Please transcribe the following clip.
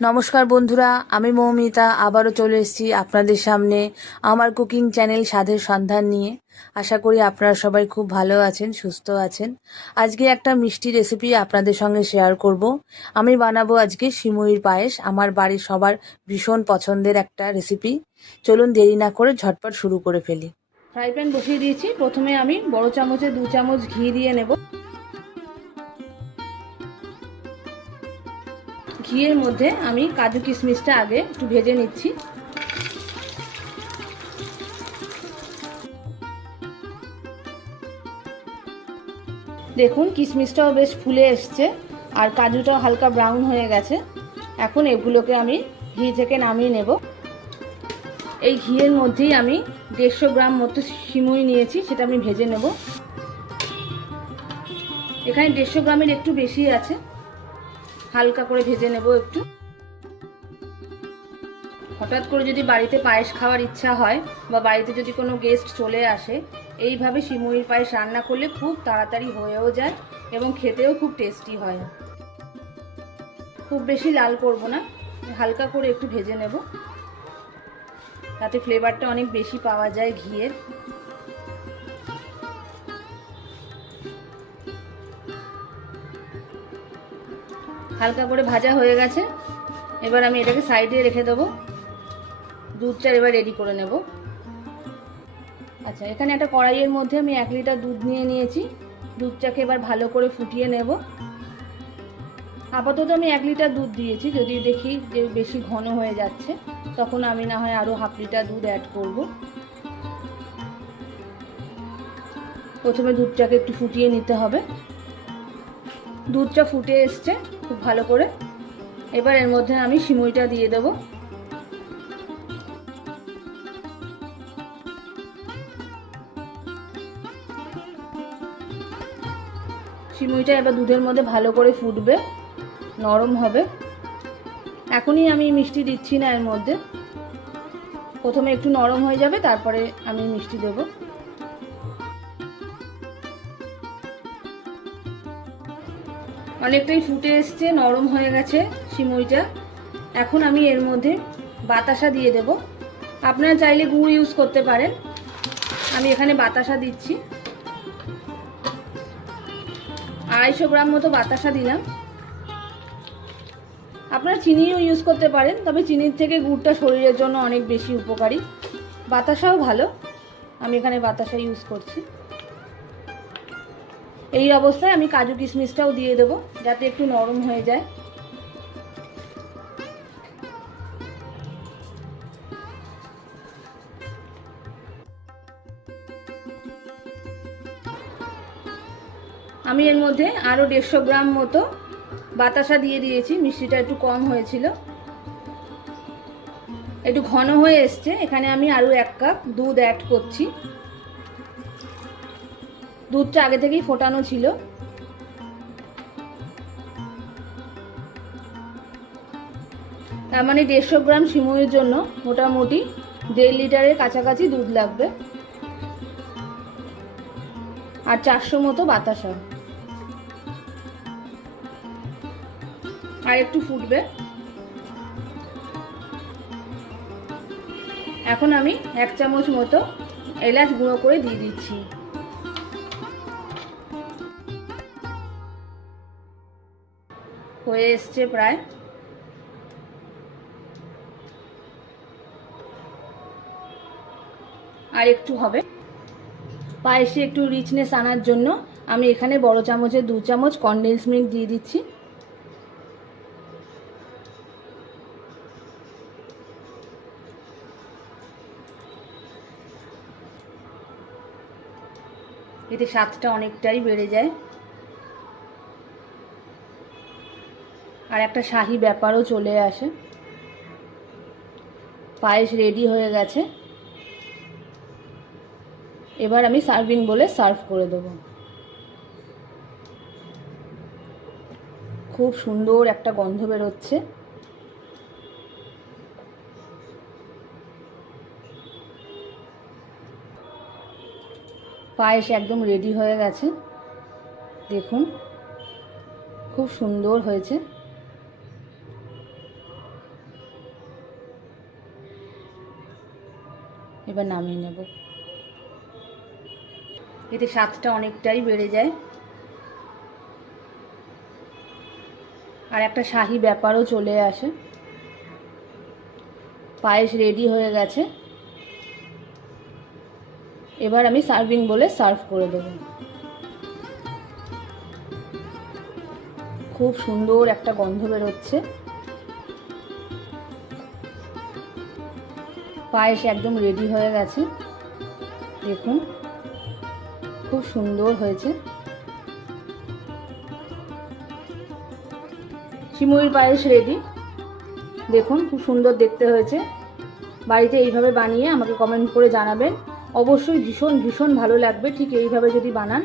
নমস্কার বন্ধুরা, আমি মৌমিতা আবারও চলে এসেছি আপনাদের সামনে আমার কুকিং চ্যানেল স্বাদের সন্ধান নিয়ে। আশা করি আপনারা সবাই খুব ভালো আছেন, সুস্থ আছেন। আজকে একটা মিষ্টি রেসিপি আপনাদের সঙ্গে শেয়ার করব। আমি বানাবো আজকে সিমুইর পায়েস। আমার বাড়ির সবার ভীষণ পছন্দের একটা রেসিপি। চলুন দেরি না করে ঝটপট শুরু করে ফেলি। ফ্রাই প্যান বসিয়ে দিয়েছি। প্রথমে আমি বড় চামচে 2 চামচ ঘি দিয়ে নেব। ঘিয়ের মধ্যে আমি কাজু কিশমিশটা আগে একটু ভেজে নিচ্ছি। দেখুন কিশমিশটাও বেশ ফুলে এসছে আর কাজুটাও হালকা ব্রাউন হয়ে গেছে। এখন এগুলোকে আমি ঘি থেকে নামিয়ে নেব। এই ঘিয়ের মধ্যেই আমি 150 গ্রাম মতো সিমুই নিয়েছি, সেটা আমি ভেজে নেব। এখানে 150 গ্রামের একটু বেশি আছে, হালকা করে ভেজে নেব একটু। হঠাৎ করে যদি বাড়িতে পায়েস খাওয়ার ইচ্ছা হয় বা বাড়িতে যদি কোনো গেস্ট চলে আসে, এইভাবে সিমুইর পায়েস রান্না করলে খুব তাড়াতাড়ি হয়েও যায় এবং খেতেও খুব টেস্টি হয়। খুব বেশি লাল করব না, হালকা করে একটু ভেজে নেব, তাতে ফ্লেভারটা অনেক বেশি পাওয়া যায় ঘিয়ের। হালকা করে ভাজা হয়ে গেছে, এবার আমি এটাকে সাইডে রেখে দেবো। দুধটা এবার রেডি করে নেব। আচ্ছা, এখানে একটা কড়াইয়ের মধ্যে আমি 1 লিটার দুধ নিয়ে নিয়েছি। দুধটাকে এবার ভালো করে ফুটিয়ে নেব। আপাতত আমি 1 লিটার দুধ দিয়েছি, যদি দেখি যে বেশি ঘন হয়ে যাচ্ছে তখন আমি না হয় আরও ½ লিটার দুধ অ্যাড করব। প্রথমে দুধটাকে একটু ফুটিয়ে নিতে হবে। দুধটা ফুটে এসছে খুব ভালো করে। এবার এর মধ্যে আমি সিমুইটা দিয়ে দেব। সিমুইটা এবার দুধের মধ্যে ভালো করে ফুটবে, নরম হবে। এখনই আমি মিষ্টি দিচ্ছি না এর মধ্যে, প্রথমে একটু নরম হয়ে যাবে তারপরে আমি মিষ্টি দেব। অনেকটাই ফুটে এসছে, নরম হয়ে গেছে সিমুইটা। এখন আমি এর মধ্যে বাতাসা দিয়ে দেব। আপনারা চাইলে গুড় ইউজ করতে পারেন, আমি এখানে বাতাসা দিচ্ছি। 250 গ্রাম মতো বাতাসা দিলাম। আপনারা চিনিও ইউজ করতে পারেন, তবে চিনির থেকে গুড়টা শরীরের জন্য অনেক বেশি উপকারী। বাতাসাও ভালো, আমি এখানে বাতাসা ইউজ করছি। এই অবস্থায় আমি কাজু কিশমিশটাও দিয়ে দেব, যাতে একটু নরম হয়ে যায়। আমি এর মধ্যে আরও 150 গ্রাম মতো বাতাসা দিয়ে দিয়েছি, মিষ্টিটা একটু কম হয়েছিল। একটু ঘন হয়ে এসছে, এখানে আমি আরও 1 কাপ দুধ অ্যাড করছি। দুধটা আগে থেকেই ফোটানো ছিল। তার মানে 150 গ্রাম সিমুইয়ের জন্য মোটামুটি 1.5 লিটারের কাছাকাছি দুধ লাগবে, আর 400 মতো বাতাসা। আর একটু ফুটবে। এখন আমি 1 চামচ মতো এলাচ গুঁড়ো করে দিয়ে দিচ্ছি। হয়ে এসছে প্রায়। আর একটু হবে। পায়েসে একটু রিচনেস আনার জন্য আমি এখানে বড় চামচে 2 চামচ কনডেন্স মিল্ক দিয়ে দিচ্ছি। এতে স্বাদটা অনেকটাই বেড়ে যায় আর একটা শাহি ব্যাপারও চলে আসে। পায়েস রেডি হয়ে গেছে, এবার আমি সার্ভিং বলে সার্ভ করে দেব। খুব সুন্দর একটা গন্ধ বেরোচ্ছে। পায়েস একদম রেডি হয়ে গেছে, দেখুন খুব সুন্দর হয়েছে। এবার নামিয়ে নেব। এতে স্বাদটা অনেকটাই বেড়ে যায়, আর একটা শাহি ব্যাপারও চলে আসে। পায়েস রেডি হয়ে গেছে, এবার আমি সার্ভিং বলে সার্ভ করে দেব। খুব সুন্দর একটা গন্ধ বেরোচ্ছে। পায়েস একদম রেডি হয়ে গেছে, দেখুন খুব সুন্দর হয়েছে। সিমুইর পায়েস রেডি, দেখুন খুব সুন্দর দেখতে হয়েছে। বাড়িতে এইভাবে বানিয়ে আমাকে কমেন্ট করে জানাবেন, অবশ্যই ভীষণ ভীষণ ভালো লাগবে ঠিক এইভাবে যদি বানান।